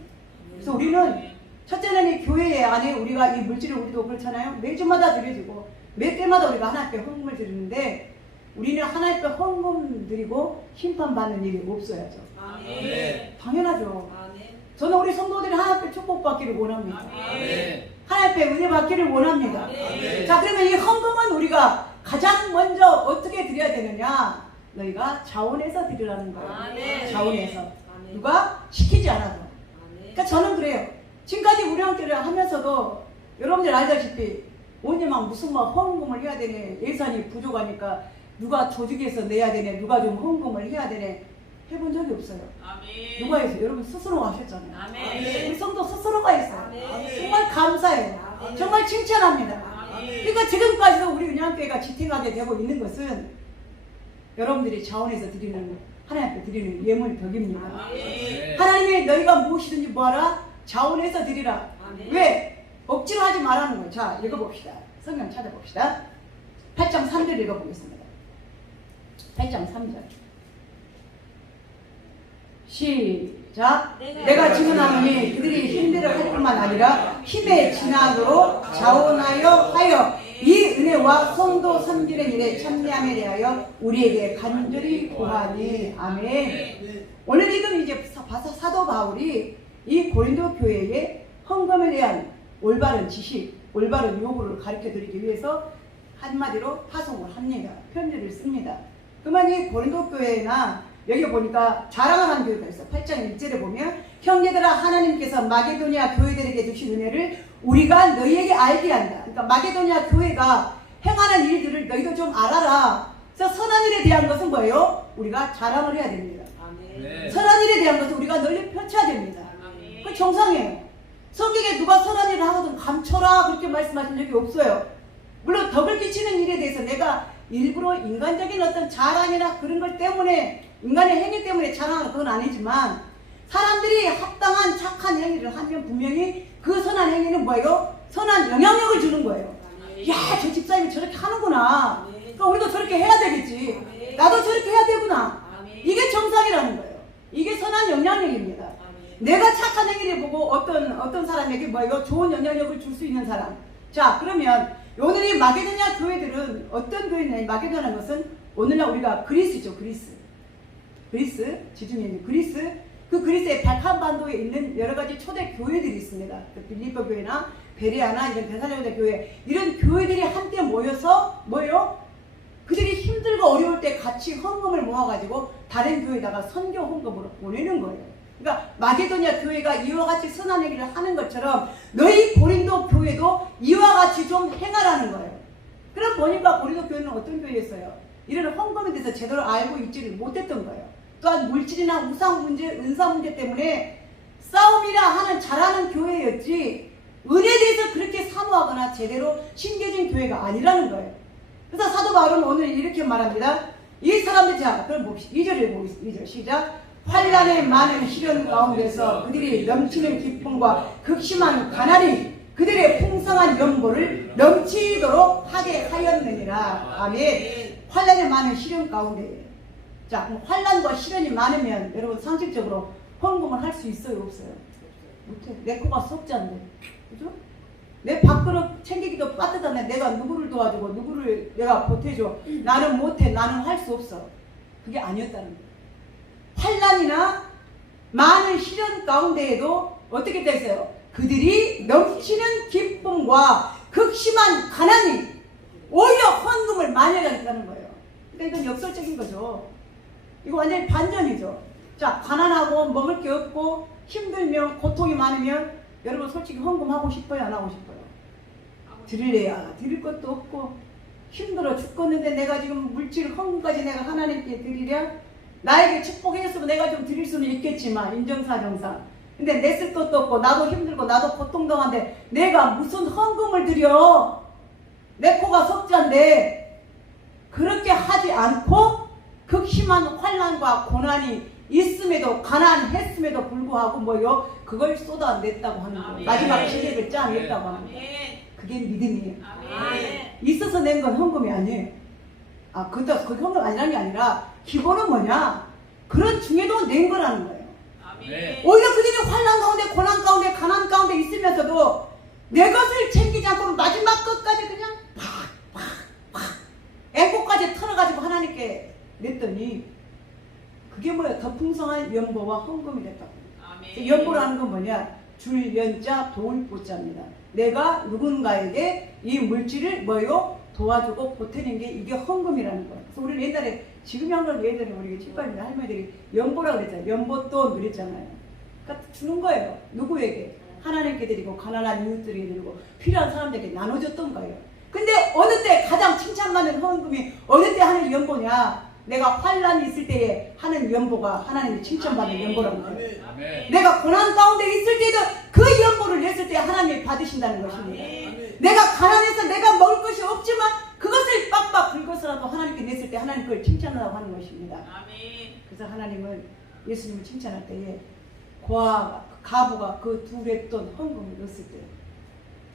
그래서 우리는 첫째는 이 교회 안에 우리가 이 물질을 우리도 그렇잖아요. 매주마다 드려지고 매 때마다 우리가 하나님께 헌금을 드리는데 우리는 하나님께 헌금 드리고 심판받는 일이 없어야죠. 아멘. 당연하죠. 아멘. 저는 우리 성도들이 하나님께 축복받기를 원합니다. 아멘. 하나님께 은혜 받기를 원합니다. 아멘. 자, 그러면 이 헌금은 우리가 가장 먼저 어떻게 드려야 되느냐? 너희가 자원해서 드리라는 거예요. 아멘. 자원해서. 아멘. 누가 시키지 않아도. 아멘. 그러니까 저는 그래요. 지금까지 우리한테를 하면서도 여러분들 알다시피 언제 막 무슨 막 헌금을 해야 되네. 예산이 부족하니까 누가 조직해서 내야 되네. 누가 좀 헌금을 해야 되네. 해본 적이 없어요. 아멘. 누가 했어요? 여러분 스스로가 하셨잖아요. 아멘. 우리 성도 스스로가 했어요. 아멘. 정말 감사해요. 아멘. 정말 칭찬합니다. 아멘. 그러니까 지금까지도 우리 은양교회가 지탱하게 되고 있는 것은 여러분들이 자원해서 드리는 하나님 앞에 드리는 예물 덕입니다. 아멘. 하나님이 너희가 무엇이든지 뭐하라? 자원해서 드리라. 아멘. 왜? 억지로 하지 말라는 거예요. 자, 읽어봅시다. 성경 찾아봅시다. 8장 3절 읽어보겠습니다. 8장 3절. 시작. 내가 증언하노니 그들이 힘대로 할 뿐만 아니라 힘의 진화도로 자원하여 하여 이 은혜와 성도 섬기는 일에 참여함에 대하여 우리에게 간절히 구하니. 아멘. 오늘 지금 이제 사도 바울이 이 고린도 교회의 헌금에 대한 올바른 지식, 올바른 요구를 가르쳐드리기 위해서 한마디로 파송을 합니다. 편지를 씁니다. 그러면 이 고린도 교회나 여기 보니까 자랑을 한 교회가 있어. 8장 1절에 보면 형제들아 하나님께서 마게도니아 교회들에게 주신 은혜를 우리가 너희에게 알게 한다. 그러니까 마게도니아 교회가 행하는 일들을 너희도 좀 알아라. 그래서 선한 일에 대한 것은 뭐예요? 우리가 자랑을 해야 됩니다. 네. 선한 일에 대한 것은 우리가 널리 펼쳐야 됩니다. 그 정상이에요. 성경에 누가 선한 일을 하거든 감춰라 그렇게 말씀하신 적이 없어요. 물론 덕을 끼치는 일에 대해서 내가 일부러 인간적인 어떤 자랑이나 그런 것 때문에 인간의 행위 때문에 자랑하는 건 아니지만 사람들이 합당한 착한 행위를 하면 분명히 그 선한 행위는 뭐예요? 선한 영향력을 주는 거예요. 야, 저 집사님이 저렇게 하는구나. 그러니까 우리도 저렇게 해야 되겠지. 나도 저렇게 해야 되구나. 이게 정상이라는 거예요. 이게 선한 영향력입니다. 내가 착한 행위를 보고 어떤 사람에게 뭐예요? 좋은 영향력을 줄 수 있는 사람. 자, 그러면 오늘 이 마게도냐 교회들은 어떤 교회냐? 마게도냐는 것은 오늘날 우리가 그리스죠. 그리스, 지중해 있는 그리스. 그 그리스의 발칸반도에 있는 여러 가지 초대 교회들이 있습니다. 그 빌립보 교회나 베레아나 이런 데살로니가 교회, 이런 교회들이 한때 모여서 뭐예요? 그들이 힘들고 어려울 때 같이 헌금을 모아가지고 다른 교회에다가 선교 헌금으로 보내는 거예요. 그러니까 마게도냐 교회가 이와 같이 선한 얘기를 하는 것처럼 너희 고린도 교회도 이와 같이 좀 행하라는 거예요. 그럼 보니까 고린도 교회는 어떤 교회였어요? 이런 헌금에 대해서 제대로 알고 있지를 못했던 거예요. 또한 물질이나 우상 문제, 은사 문제 때문에 싸움이라 하는 잘하는 교회였지 은혜에 대해서 그렇게 사모하거나 제대로 심겨진 교회가 아니라는 거예요. 그래서 사도 바울은 오늘 이렇게 말합니다. 이 사람들, 자, 그럼 봅시다. 2절에 보겠습니다. 2절 시작. 환난의 많은 시련 가운데서 그들이 넘치는 기쁨과 극심한 가난이 그들의 풍성한 연보를 넘치도록 하게 하였느니라. 아멘. 환난의 많은 시련 가운데, 자, 그럼 환난과 시련이 많으면 여러분 상식적으로 헌금을 할 수 있어요, 없어요? 못해. 내 코가 석자인데, 그죠? 내 밥그릇 챙기기도 빠듯한데 내가 누구를 도와주고 누구를 내가 보태줘. 나는 못해. 나는 할 수 없어. 그게 아니었다는 거예요. 환난이나 많은 시련 가운데에도 어떻게 됐어요? 그들이 넘치는 기쁨과 극심한 가난이 오히려 헌금을 많이 하겠다는 거예요. 그러니까 이건 역설적인 거죠. 이거 완전히 반전이죠. 자, 가난하고 먹을 게 없고 힘들면 고통이 많으면 여러분 솔직히 헌금하고 싶어요? 안 하고 싶어요? 드릴래야 드릴 것도 없고 힘들어 죽겠는데 내가 지금 물질 헌금까지 내가 하나님께 드리랴? 나에게 축복했으면 내가 좀 드릴 수는 있겠지만 인정사정상. 근데 냈을 것도 없고 나도 힘들고 나도 고통당한데 내가 무슨 헌금을 드려? 내 코가 석자인데. 그렇게 하지 않고 극심한 환난과 고난이 있음에도 가난했음에도 불구하고 뭐요? 그걸 쏟아냈다고 하는 거예요. 마지막 시계를 짜냈다고 하는 거예요. 그게 믿음이에요. 있어서 낸 건 헌금이 아니에요. 아, 그게 헌금 아니라는 게 아니라 기본은 뭐냐? 그런 중에도 낸 거라는 거예요. 오히려 그들이 환난 가운데 고난 가운데 가난 가운데 있으면서도 내 것을 챙기지 않고 마지막 끝까지 그냥 팍팍팍 앵꼬까지 털어가지고 하나님께 냈더니 그게 뭐야? 더 풍성한 연보와 헌금이 됐다고. 연보라는 건 뭐냐? 줄 연자 도울 보자입니다. 내가 누군가에게 이 물질을 뭐요? 도와주고 보태는 게 이게 헌금이라는 거예요. 그래서 우리는 옛날에 지금이 한 건 예전에 우리 집사님들 할머니들이 연보라고 그랬잖아요. 연보돈 그랬잖아요. 그러니까 주는 거예요. 누구에게? 하나님께 드리고 가난한 이웃들에게 드리고 필요한 사람들에게 나눠줬던 거예요. 근데 어느 때 가장 칭찬받는 헌금이 어느 때 하는 연보냐? 내가 환란이 있을 때에 하는 연보가 하나님이 칭찬받는 연보라는 거예요. 내가 고난 가운데 있을 때도 그 연보를 냈을 때 하나님이 받으신다는 것입니다. 내가 가난해서 내가 먹을 것이 없지만 그것을 빡빡 긁어서라도 하나님께 냈을 때 하나님 그걸 칭찬하라고 하는 것입니다. 그래서 하나님은 예수님을 칭찬할 때에 고아가 가부가 그 둘의 돈 헌금을 넣었을 때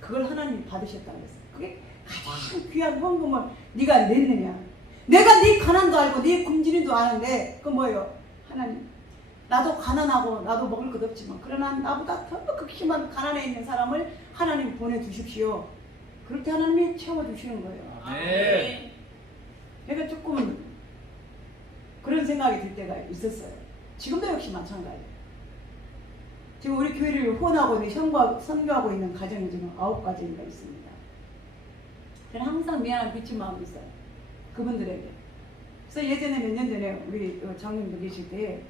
그걸 하나님이 받으셨다고 했어요. 그게 가장 귀한 헌금을 네가 냈느냐? 내가 네 가난도 알고 네 굶주림도 아는데 그 뭐예요? 하나님, 나도 가난하고 나도 먹을 것 없지만 그러나 나보다 더 극심한 가난에 있는 사람을 하나님 보내주십시오. 그럴 때 하나님이 채워주시는 거예요. 네. 내가 조금 그런 생각이 들 때가 있었어요. 지금도 역시 마찬가지예요. 지금 우리 교회를 후원하고 있는 선교하고 있는 가정이 지금 9가정이가 있습니다. 저는 항상 미안한 비친 마음이 있어요. 그분들에게. 그래서 예전에 몇 년 전에 우리 장님도 계실 때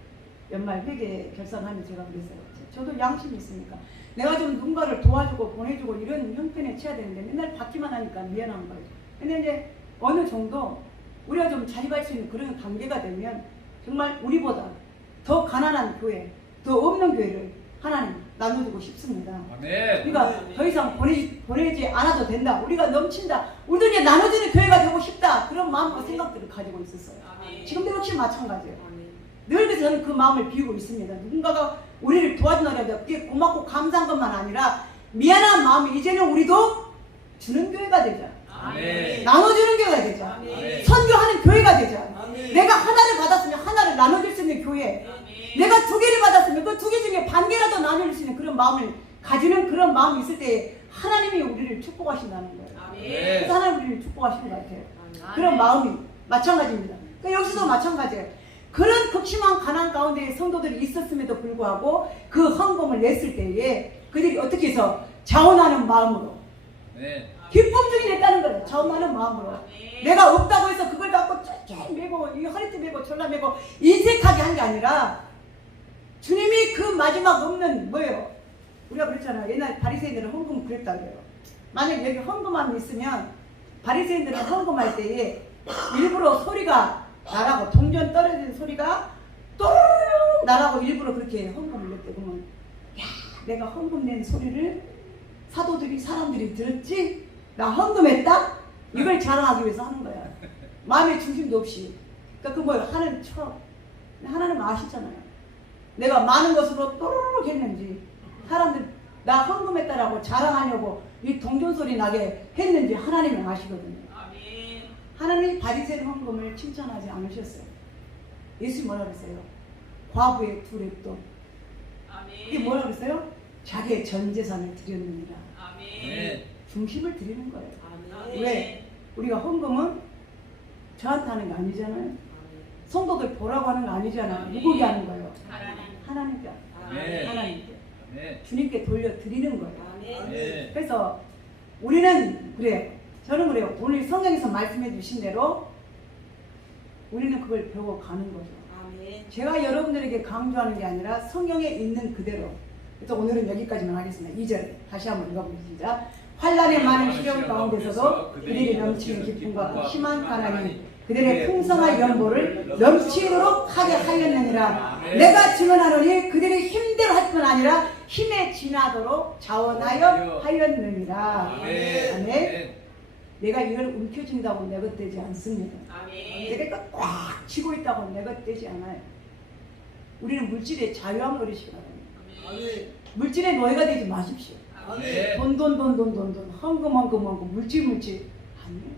연말 회계 결산하면 제가 그랬어요. 저도 양심이 있으니까 내가 좀 누군가를 도와주고 보내주고 이런 형편에 쳐야 되는데 맨날 받기만 하니까 미안한 거예요. 근데 이제 어느 정도 우리가 좀 자립할 수 있는 그런 단계가 되면 정말 우리보다 더 가난한 교회, 더 없는 교회를 하나님 나눠주고 싶습니다. 아멘. 그러니까 더 이상 보내지 않아도 된다. 우리가 넘친다. 우리도 이제 나눠주는 교회가 되고 싶다. 그런 마음과 생각들을 가지고 있었어요. 지금도 역시 마찬가지예요. 늘 그래서 저는 그 마음을 비우고 있습니다. 누군가가 우리를 도와주느라 그게 고맙고 감사한 것만 아니라 미안한 마음이 이제는 우리도 주는 교회가 되자. 아멘. 나눠주는 교회가 되자. 아멘. 선교하는 교회가 되자. 아멘. 내가 하나를 받았으면 하나를 나눠줄 수 있는 교회. 내가 2개를 받았으면 그 2개 중에 반 개라도 나눠줄 수 있는 그런 마음을 가지는 그런 마음이 있을 때 하나님이 우리를 축복하신다는 거예요. 그래서 하나님 우리를 축복하시는 것 같아요. 그런 마음이 마찬가지입니다. 그러니까 여기서도 마찬가지예요. 그런 극심한 가난 가운데 성도들이 있었음에도 불구하고 그 헌금을 냈을 때에 그들이 어떻게 해서 자원하는 마음으로 네. 기쁨 중에 냈다는 거예요. 자원하는 마음으로. 내가 없다고 해서 그걸 갖고 쫙쫙 메고 이 허리띠 메고 졸라 메고 인색하게 한 게 아니라 주님이 그 마지막 없는 뭐예요? 우리가 그랬잖아요. 옛날 바리새인들은 헌금 그랬다 그래요. 만약 여기 헌금함이 있으면 바리새인들은 헌금할 때에 일부러 소리가 나라고 동전 떨어지는 소리가 또르르 나라고 일부러 그렇게 헌금을 냈대. 그러면 야 내가 헌금 낸 소리를 사람들이 들었지? 나 헌금했다? 이걸 자랑하기 위해서 하는 거야. 마음의 중심도 없이. 그러니까 그 뭐예요? 하는 척. 하나님 아시잖아요. 내가 많은 것으로 또르륵 했는지 사람들 나 헌금했다라고 자랑하려고 이 동전 소리 나게 했는지 하나님이 아시거든요. 하나님이 바리새인 헌금을 칭찬하지 않으셨어요. 예수님 뭐라 그랬어요? 과부의 2랩돈. 이게 뭐라 그랬어요? 자기의 전 재산을 드렸느니라. 네. 중심을 드리는 거예요. 왜? 우리가 헌금은 저한테 하는 거 아니잖아요. 성도들 보라고 하는 거 아니잖아요. 누구에게 하는 거예요? 하나님께. 네. 하나님께. 네. 주님께 돌려드리는 거예요. 네. 그래서 우리는 그래요. 저는 그래요. 오늘 성경에서 말씀해 주신 대로 우리는 그걸 배워가는 거죠. 제가 여러분들에게 강조하는 게 아니라 성경에 있는 그대로. 그래서 오늘은 여기까지만 하겠습니다. 2절 다시 한번 읽어보겠습니다. 환난의 많은 시련 가운데서도 그들이 넘치는 기쁨과 심한 가난이 그들의 풍성한 연보를 넘치도록 하게 하였느니라. 내가 증언하노니 그들이 힘대로 할 뿐 아니라 힘에 지나도록 자원하여 하였느니라. 아멘. 내가 이걸 움켜쥔다고 내 것 되지 않습니다. 내가 꽉 쥐고 있다고 내 것 되지 않아요. 우리는 물질의 자유함을 누리시기 바랍니다. 물질의 노예가 되지 마십시오. 돈 헌금 물질 아니에요.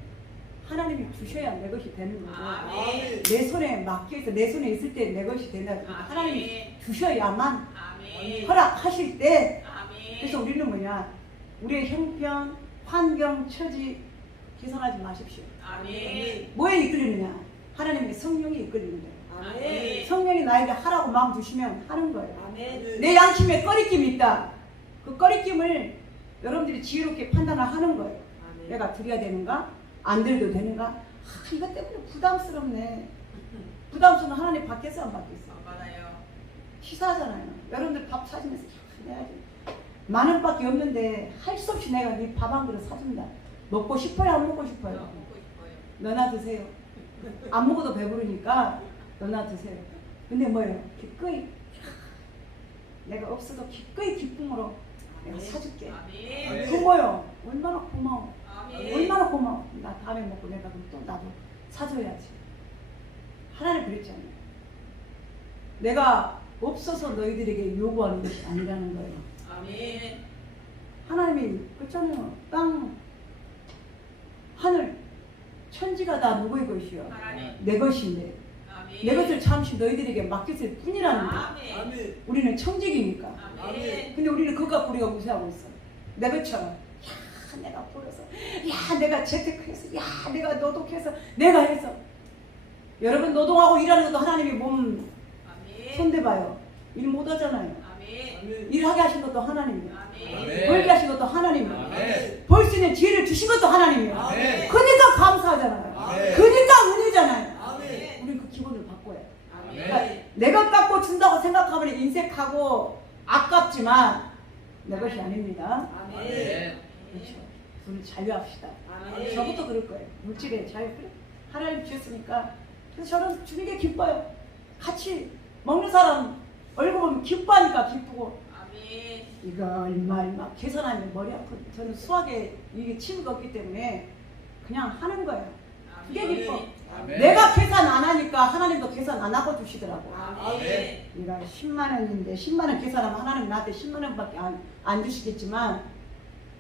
하나님이 주셔야 내 것이 되는 거고 내 손에 맡겨있어 내 손에 있을 때 내 것이 된다. 하나님이 주셔야만 허락하실 때. 그래서 우리는 뭐냐, 우리의 형편 환경 처지 계산하지 마십시오. 뭐에 이끌리느냐? 하나님의 성령이 이끌리는 거예요. 성령이 나에게 하라고 마음 주시면 하는 거예요. 내 양심에 꺼리낌이 있다. 그 꺼리낌을 여러분들이 지혜롭게 판단을 하는 거예요. 내가 드려야 되는가? 안 드려도 되는가? 이것 때문에 부담스럽네. 부담스러운 하나님 받겠어 안 받겠어? 시사하잖아요. 여러분들 밥 사주면서 내야지. 10,000원밖에 없는데 할 수 없이 내가 네 밥 한 그릇 사준다. 먹고 싶어요? 안 먹고 싶어요? 너나 드세요. 안 먹어도 배부르니까 너나 드세요. 근데 뭐예요? 기꺼이 내가 없어도 기꺼이 기쁨으로 내가 사줄게. 그 뭐예요? 얼마나 고마워. 얼마나 고마워. 나 다음에 먹고 내가 그럼 또 나도 사줘야지. 하나님 그랬잖아요. 내가 없어서 너희들에게 요구하는 것이 아니라는 거예요. 하나님이 그렇잖아요. 땅, 하늘, 천지가 다 누구의 것이요? 내 것인데 내 것을 잠시 너희들에게 맡겼을 뿐이라는 거예요. 우리는 청직이니까. 근데 우리는 그것 갖고 우리가 무시하고 있어. 내 것처럼 야 내가 벌어서, 야 내가 재테크해서, 야 내가 노동해서, 내가 해서. 여러분 노동하고 일하는 것도 하나님이 몸 손대봐요. 일 못하잖아요. 아멘. 일하게 하신 것도 하나님이에요. 아멘. 벌게 하신 것도 하나님이에요. 아멘. 벌 수 있는 기회를 주신 것도 하나님이에요. 아멘. 그러니까 감사하잖아요. 아멘. 그러니까 은혜잖아요. 아멘. 우리 그 기본을 바꿔야 돼. 아멘. 그러니까 내 것 갖고 준다고 생각하면 인색하고 아깝지만 내 것이 아닙니다. 아멘. 그렇죠. 우리 자유합시다. 아멘. 저부터 그럴 거예요. 물질의 자유. 그래? 하나님 주셨으니까. 그래서 저는 주는 게 기뻐요. 같이 먹는 사람 얼굴 보면 기뻐하니까 기쁘고. 아멘. 이거 얼마 계산하면 머리 아픈. 저는 수학에 이게 취미가 없기 때문에 그냥 하는 거예요. 그게 기뻐. 아멘. 내가 계산 안 하니까 하나님도 계산 안 하고 주시더라고. 아멘. 내가 10만 원인데 10만 원 계산하면 하나님 나한테 10만 원밖에 안 주시겠지만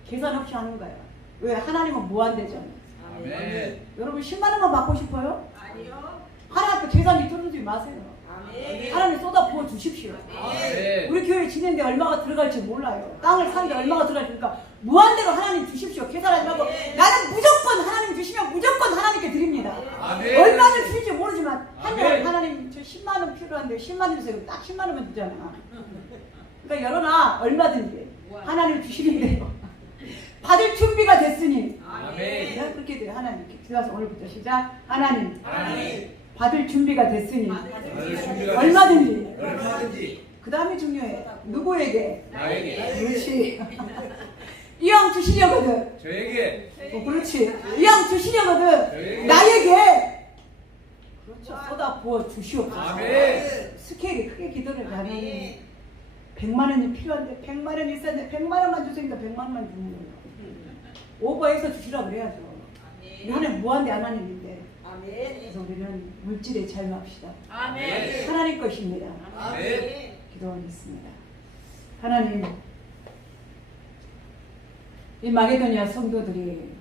계산 없이 하는 거예요. 왜? 하나님은 무한대잖아요. 아멘. 여러분 10만 원만 받고 싶어요? 아니요. 하나님께 계산이 들어주지 마세요. 아멘. 하나님 쏟아 부어 주십시오. 아멘. 우리 교회 지내는데 얼마가 들어갈지 몰라요. 땅을 사는데 얼마가 들어갈지니까 무한대로 하나님 주십시오. 계산하지 말고 나는 무조건 하나님 주시면 무조건 하나님께 드립니다. 아멘. 얼마를 주실지 모르지만 아멘. 한달 하나님 저 10만 원 필요한데 10만 원 주세요. 딱 10만 원만 주잖아. 그러니까 열어놔 얼마든지 하나님 주시면 돼요. 받을 준비가 됐으니 아멘. 내가 그렇게 돼요. 하나님 기도해서 오늘부터 시작. 하나님 하나님. 받을 준비가 됐으니 받을 준비가 얼마든지 얼마든지 그 다음에 중요해. 누구에게? 나에게 그렇지. 이왕 주시려거든. 저에게 그렇지. 이왕 주시려거든. 저에게 나에게. 그렇죠. 쏟아 부어 주시옵소서. 아멘. 스케일이 크게 기도를 잘하니 100만 원이 필요한데 100만 원이 있었는데 100만 원만 주세요. 100만 원만 주는 거예요. 오버해서 주시라 그래야죠. 하나님 무한대 하나님인데. 아멘. 그래서 우리는 물질에 자유합시다. 아멘. 하나님 것입니다. 아멘. 기도하겠습니다. 하나님, 이 마게도니아 성도들이